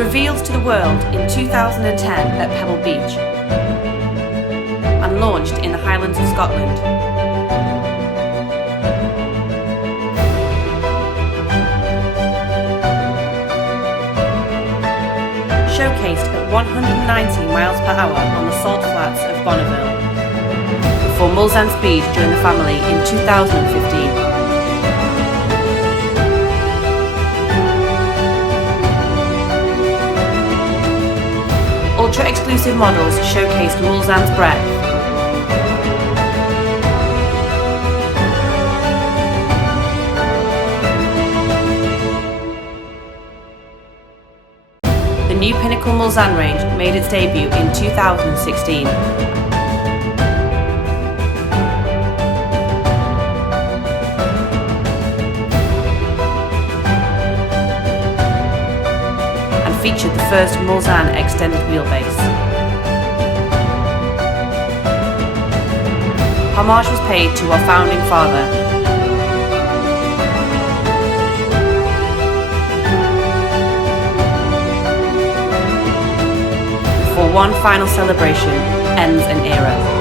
revealed to the world in 2010 at Pebble Beach and launched in the Highlands of Scotland. Showcased at 190 miles per hour on the salt flats of Bonneville before Mulsanne Speed joined the family in 2015. Ultra-exclusive models showcased Mulsanne's breadth. The new Pinnacle Mulsanne range made its debut in 2016. Featured the first Mulsanne Extended Wheelbase. Homage was paid to our founding father. For one final celebration ends an era.